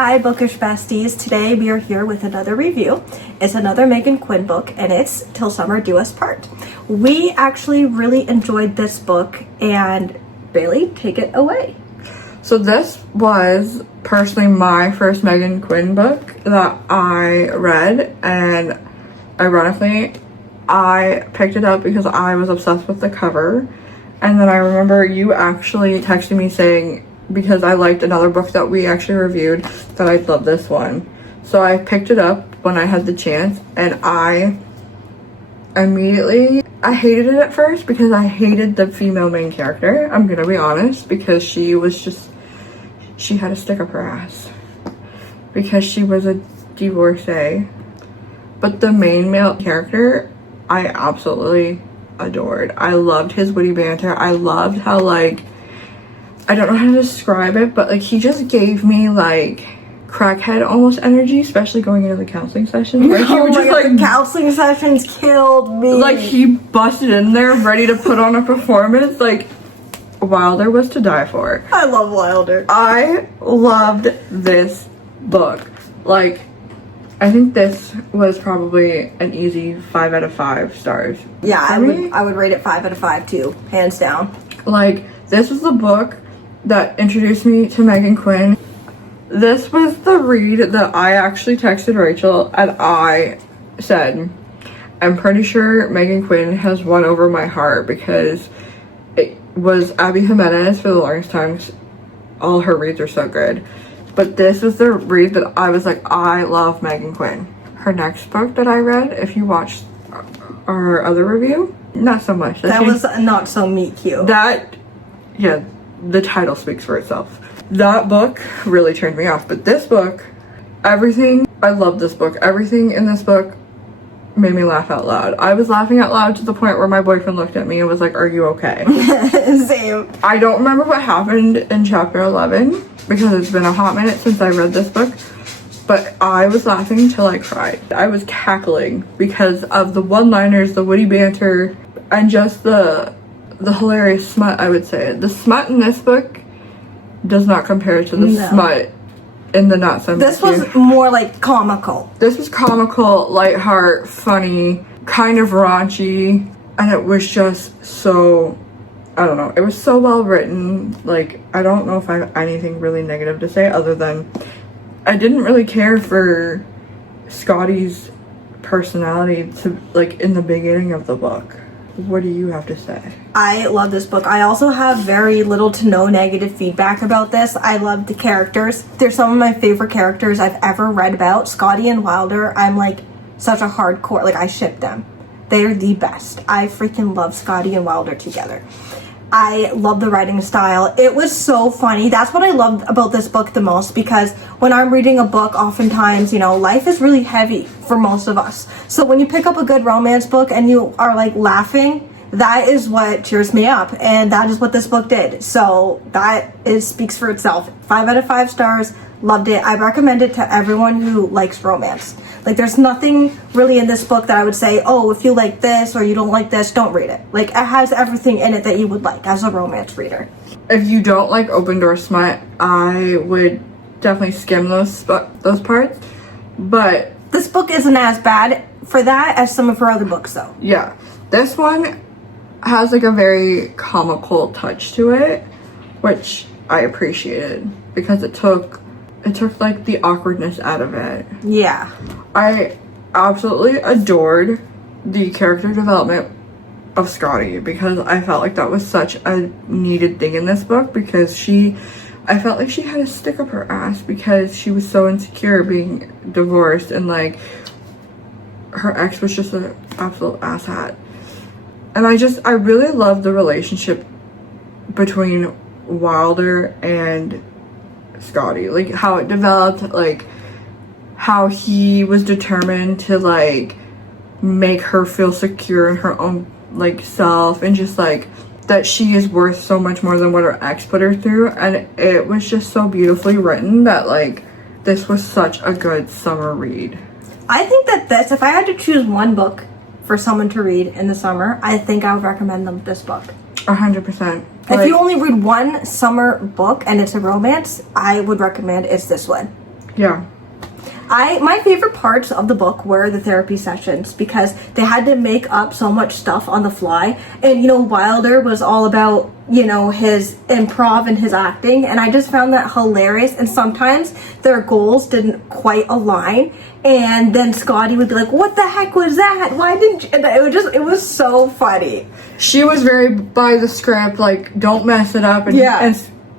Hi bookish besties, today we are here with another review. It's another Megan Quinn book and it's Till Summer Do Us Part. We actually really enjoyed this book, and Bailey, take it away. So this was personally my first Megan Quinn book that I read, and ironically I picked it up because I was obsessed with the cover. And then I remember you actually texting me saying, because I liked another book that we actually reviewed, that I'd love this one. So I picked it up when I had the chance, and I hated it at first because I hated the female main character. I'm gonna be honest, because she had a stick up her ass because she was a divorcee. But the main male character I absolutely adored. I loved his witty banter. I loved how, like, I don't know how to describe it, but like he just gave me like crackhead almost energy, especially going into the counseling sessions. Like he would just the counseling sessions killed me. Like he busted in there ready to put on a performance. Like Wilder was to die for. I love Wilder. I loved this book. Like, I think this was probably an easy 5 out of 5 stars. Yeah, I would rate it 5 out of 5 too, hands down. Like, this was the book that introduced me to Megan Quinn. This was the read that I actually texted Rachel, and I said, I'm pretty sure Megan Quinn has won over my heart, because it was Abby Jimenez for the longest time. All her reads are so good. But this is the read that I was like, I love Megan Quinn. Her next book that I read, if you watched our other review, not so much. That was not so meet cute. Yeah, the title speaks for itself. That book really turned me off. But this book, I love this book. Everything in this book made me laugh out loud. I was laughing out loud to the point where my boyfriend looked at me and was like, are you okay? Same. I don't remember what happened in chapter 11 because it's been a hot minute since I read this book, but I was laughing till I cried. I was cackling because of the one-liners, the witty banter, and just the hilarious smut, I would say. The smut in this book does not compare to the smut in the not so much. This was more like comical. This was comical, lightheart, funny, kind of raunchy, and it was just so, I don't know, it was so well written. Like, I don't know if I have anything really negative to say other than I didn't really care for Scotty's personality to, like, in the beginning of the book. What do you have to say? I love this book. I also have very little to no negative feedback about this. I love the characters. They're some of my favorite characters I've ever read about. Scotty and Wilder, I'm like such a hardcore, like I ship them. They're the best. I freaking love Scotty and Wilder together. I love the writing style. It was so funny. That's what I loved about this book the most, because when I'm reading a book, oftentimes, you know, life is really heavy for most of us. So when you pick up a good romance book and you are like laughing, that is what cheers me up, and that is what this book did. So that speaks for itself. 5 out of 5 stars. Loved it. I recommend it to everyone who likes romance. Like, there's nothing really in this book that I would say, oh, if you like this or you don't like this, don't read it. Like, it has everything in it that you would like as a romance reader. If you don't like open door smut, I would definitely skim those parts. But this book isn't as bad for that as some of her other books, though. Yeah, this one has like a very comical touch to it, which I appreciated because it took like the awkwardness out of it. Yeah. I absolutely adored the character development of Scotty, because I felt like that was such a needed thing in this book, because I felt like she had a stick up her ass because she was so insecure being divorced, and like her ex was just an absolute asshat. And I really love the relationship between Wilder and Scotty, like how it developed, like how he was determined to like make her feel secure in her own like self, and just like that she is worth so much more than what her ex put her through. And it was just so beautifully written that like this was such a good summer read. I think that if I had to choose one book for someone to read in the summer, I think I would recommend them this book. 100%. If you only read one summer book and it's a romance, I would recommend it's this one. Yeah. My favorite parts of the book were the therapy sessions because they had to make up so much stuff on the fly. And, Wilder was all about, his improv and his acting. And I just found that hilarious. And sometimes their goals didn't quite align. And then Scotty would be like, what the heck was that? Why didn't you? And it was so funny. She was very by the script, like, don't mess it up.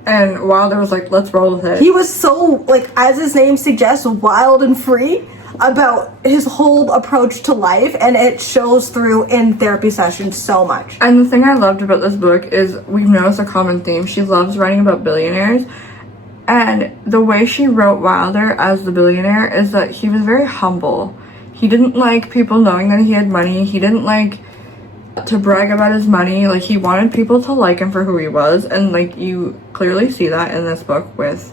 And Wilder was like, let's roll with it. He was so, as his name suggests, wild and free about his whole approach to life, and it shows through in therapy sessions so much. And the thing I loved about this book is we've noticed a common theme. She loves writing about billionaires, and the way she wrote Wilder as the billionaire is that he was very humble. He didn't like people knowing that he had money. He didn't like to brag about his money. Like, he wanted people to like him for who he was, and you clearly see that in this book with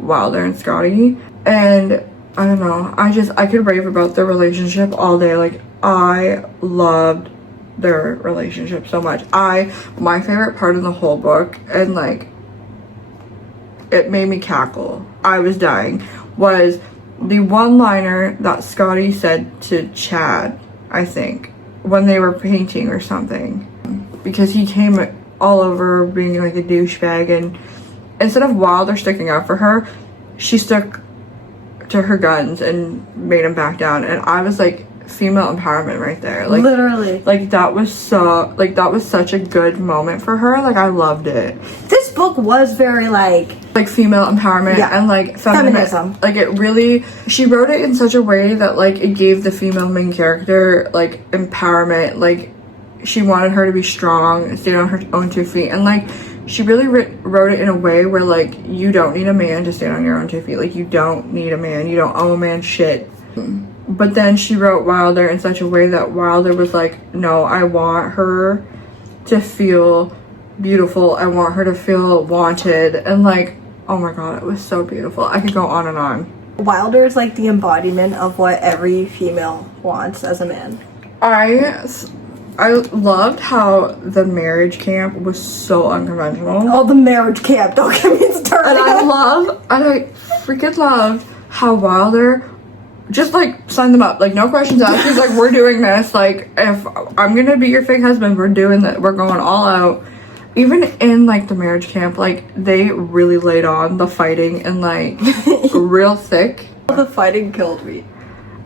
Wilder and Scotty. And I don't know, I could rave about their relationship all day. Like, I loved their relationship so much. My favorite part of the whole book, and it made me cackle, I was dying, was the one-liner that Scotty said to Chad, I think, when they were painting or something, because he came all over being like a douchebag, and instead of Wilder sticking up for her, she stuck to her guns and made him back down. And I was like, female empowerment right there. Like, literally, that was such a good moment for her. Like, I loved it. This book was very female empowerment, yeah, and feminism. Like, it really, she wrote it in such a way that it gave the female main character empowerment. Like, she wanted her to be strong, stand on her own 2 feet, and she really wrote it in a way where you don't need a man to stand on your own 2 feet. You don't need a man, you don't owe a man shit. But then she wrote Wilder in such a way that Wilder was like, no, I want her to feel beautiful, I want her to feel wanted, and oh my god, it was so beautiful. I could go on and on. Wilder is the embodiment of what every female wants as a man. I loved how the marriage camp was so unconventional. Oh, the marriage camp, don't get me started. And I freaking loved how Wilder just signed them up, no questions asked. He's like, we're doing this, if I'm gonna be your fake husband, we're doing that, we're going all out. Even in the marriage camp, they really laid on the fighting and real thick. The fighting killed me.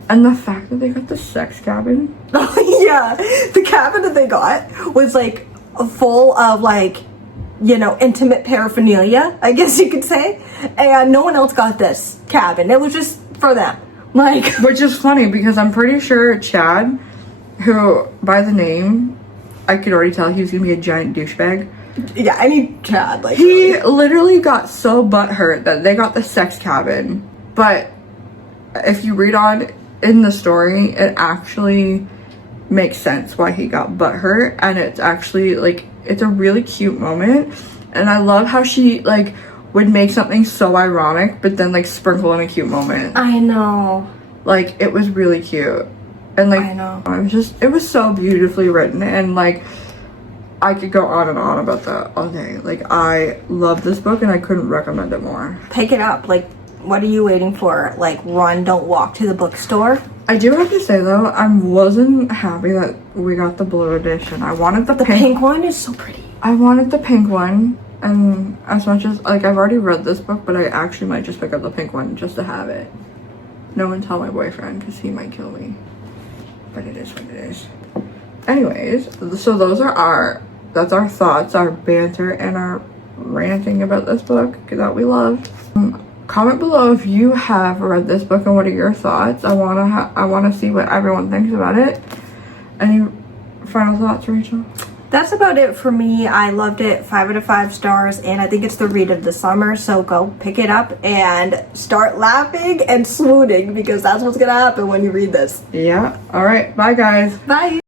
And the fact that they got the sex cabin. Oh yeah, the cabin that they got was full of intimate paraphernalia, I guess you could say, and no one else got this cabin. It was just for them. Which is funny because I'm pretty sure Chad, who by the name I could already tell he was gonna be a giant douchebag. Yeah, I need Chad. He literally got so butthurt that they got the sex cabin. But if you read on in the story, it actually makes sense why he got butthurt, and it's actually it's a really cute moment. And I love how she would make something so ironic but then sprinkle in a cute moment. I know. It was really cute. And I know. It was so beautifully written, and I could go on and on about that all day. I love this book and I couldn't recommend it more. Pick it up. What are you waiting for? Run, don't walk to the bookstore. I do have to say though, I wasn't happy that we got the blue edition. I wanted the pink one is so pretty. I wanted the pink one, and as much as I've already read this book, but I actually might just pick up the pink one just to have it. No one tell my boyfriend because he might kill me. But it is what it is. Anyways, so that's our thoughts, our banter, and our ranting about this book that we loved. Comment below if you have read this book and what are your thoughts. I wanna see what everyone thinks about it. Any final thoughts, Rachel? That's about it for me. I loved it. 5 out of 5 stars, and I think it's the read of the summer, so go pick it up and start laughing and swooning because that's what's gonna happen when you read this. Yeah. All right. Bye, guys. Bye.